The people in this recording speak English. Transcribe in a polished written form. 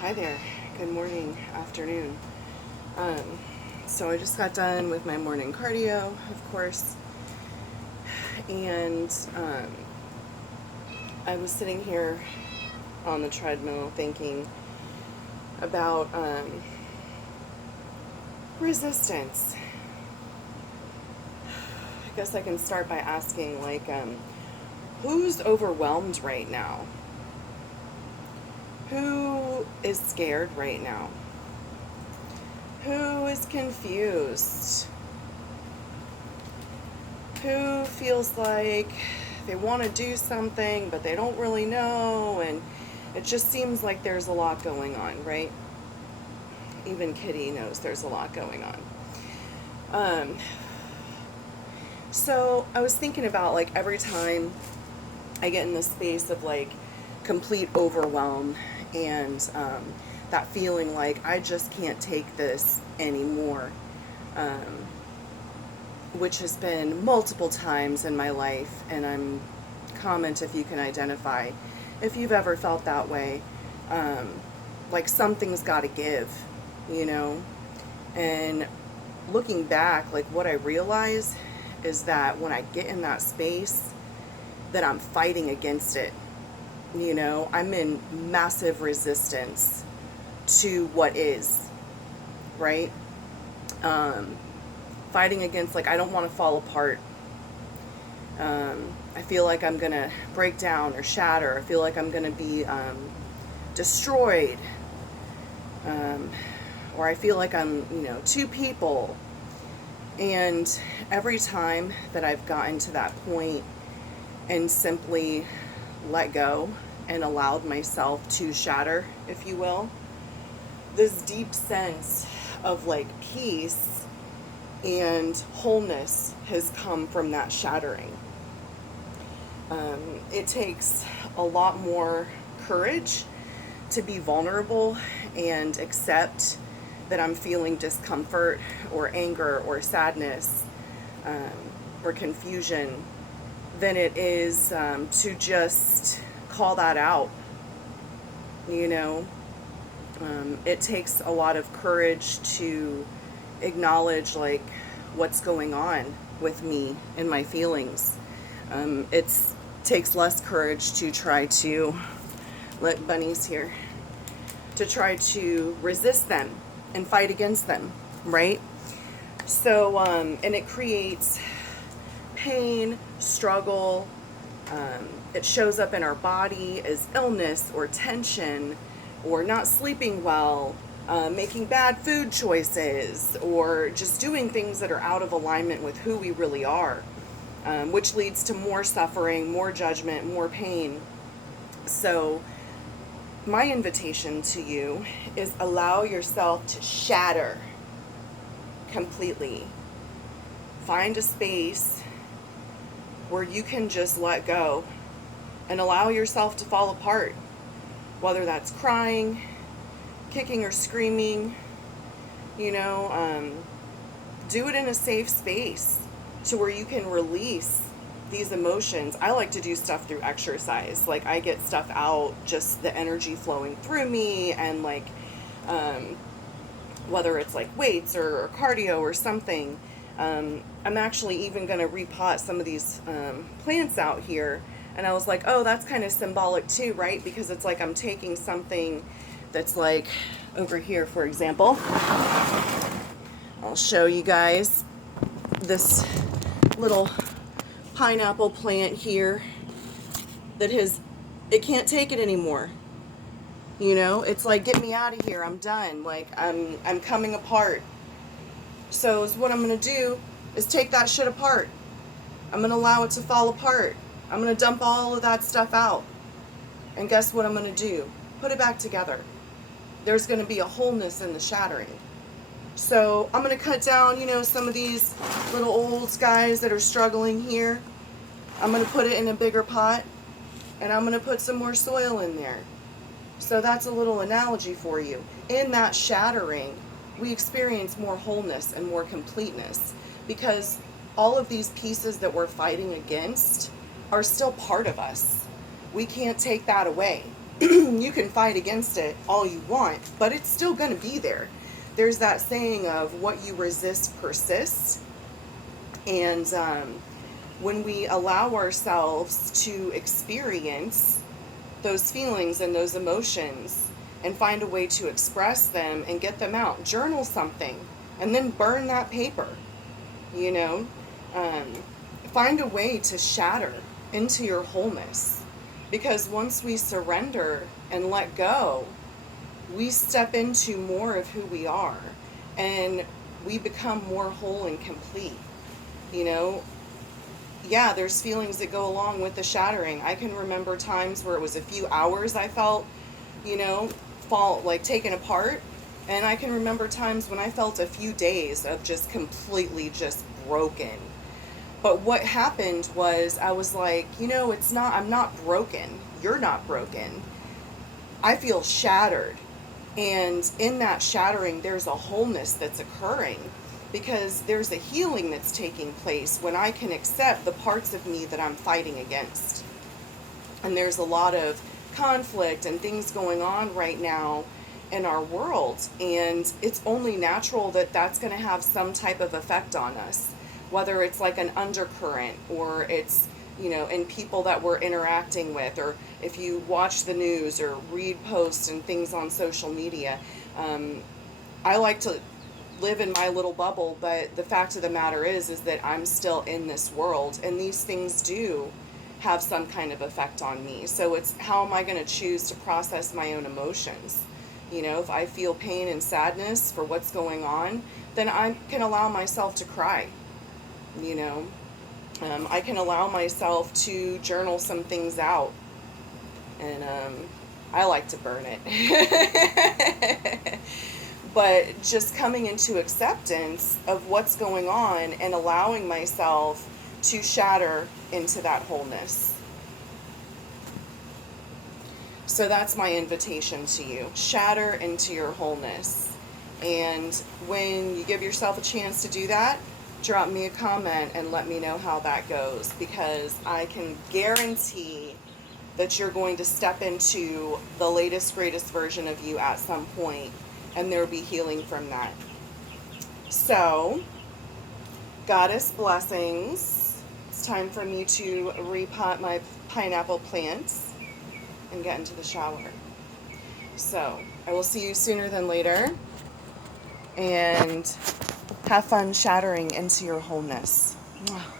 Hi there. Good morning, afternoon. Um, so I just got done with my morning cardio, of course, and I was sitting here on the treadmill thinking about resistance. I guess I can start by asking, who's overwhelmed right now? Who is scared right now? Who is confused? Who feels like they want to do something, but they don't really know, and it just seems like there's a lot going on, right? Even Kitty knows there's a lot going on. So I was thinking about, like, every time I get in the space of, like, complete overwhelm and that feeling like I just can't take this anymore, which has been multiple times in my life, and comment if you can identify if you've ever felt that way. Like something's got to give, you know. And looking back, like, what I realize is that when I get in that space, that I'm fighting against it. You know, I'm in massive resistance to what is, right? Fighting against, like, I don't want to fall apart. I feel like I'm going to break down or shatter. I feel like I'm going to be destroyed. Or I feel like I'm, two people. And every time that I've gotten to that point and simply let go and allowed myself to shatter, if you will, this deep sense of, like, peace and wholeness has come from that shattering. It takes a lot more courage to be vulnerable and accept that I'm feeling discomfort or anger or sadness or confusion than it is to just call that out. It takes a lot of courage to acknowledge, like, what's going on with me and my feelings. It takes less courage to try to let Bunny's here, to try to resist them and fight against them, right? So, and it creates pain, struggle. It shows up in our body as illness or tension or not sleeping well, making bad food choices, or just doing things that are out of alignment with who we really are, which leads to more suffering, more judgment, more pain. So my invitation to you is allow yourself to shatter completely. Find a space where you can just let go and allow yourself to fall apart, whether that's crying, kicking or screaming. Do it in a safe space to where you can release these emotions. I like to do stuff through exercise. Like, I get stuff out, just the energy flowing through me, and, like, whether it's like weights or cardio or something. I'm actually even going to repot some of these plants out here. And I was like, oh, that's kind of symbolic too, right? Because it's like I'm taking something that's, like, over here, for example. I'll show you guys this little pineapple plant here that it can't take it anymore. It's like, get me out of here. I'm done. Like, I'm coming apart. So what I'm going to do is take that shit apart. I'm going to allow it to fall apart. I'm going to dump all of that stuff out. And guess what I'm going to do? Put it back together. There's going to be a wholeness in the shattering. So I'm going to cut down, some of these little old guys that are struggling here. I'm going to put it in a bigger pot, and I'm going to put some more soil in there. So that's a little analogy for you. In that shattering, we experience more wholeness and more completeness, because all of these pieces that we're fighting against are still part of us. We can't take that away. You can fight against it all you want, but it's still going to be there. There's that saying of what you resist persists. And when we allow ourselves to experience those feelings and those emotions and find a way to express them and get them out, journal something and then burn that paper, you know, um, find a way to shatter into your wholeness. Because once we surrender and let go, we step into more of who we are and we become more whole and complete. You know, yeah, there's feelings that go along with the shattering. I can remember times where it was a few hours I felt, you know, fall like taken apart. And I can remember times when I felt a few days of just completely just broken. But what happened was I was like, you know, I'm not broken. You're not broken. I feel shattered. And in that shattering, there's a wholeness that's occurring because there's a healing that's taking place when I can accept the parts of me that I'm fighting against. And there's a lot of conflict and things going on right now in our world. And it's only natural that that's going to have some type of effect on us, whether it's like an undercurrent or it's, you know, in people that we're interacting with, or if you watch the news or read posts and things on social media. I like to live in my little bubble, but the fact of the matter is that I'm still in this world, and these things do have some kind of effect on me. So it's how am I going to choose to process my own emotions? You know, if I feel pain and sadness for what's going on, then I can allow myself to cry. You know, I can allow myself to journal some things out, and I like to burn it. But just coming into acceptance of what's going on and allowing myself to shatter into that wholeness. So that's my invitation to you. Shatter into your wholeness. And when you give yourself a chance to do that, drop me a comment and let me know how that goes, because I can guarantee that you're going to step into the latest, greatest version of you at some point, and there will be healing from that. So, goddess blessings. It's time for me to repot my pineapple plants and get into the shower. So, I will see you sooner than later, and have fun shattering into your wholeness. Mwah.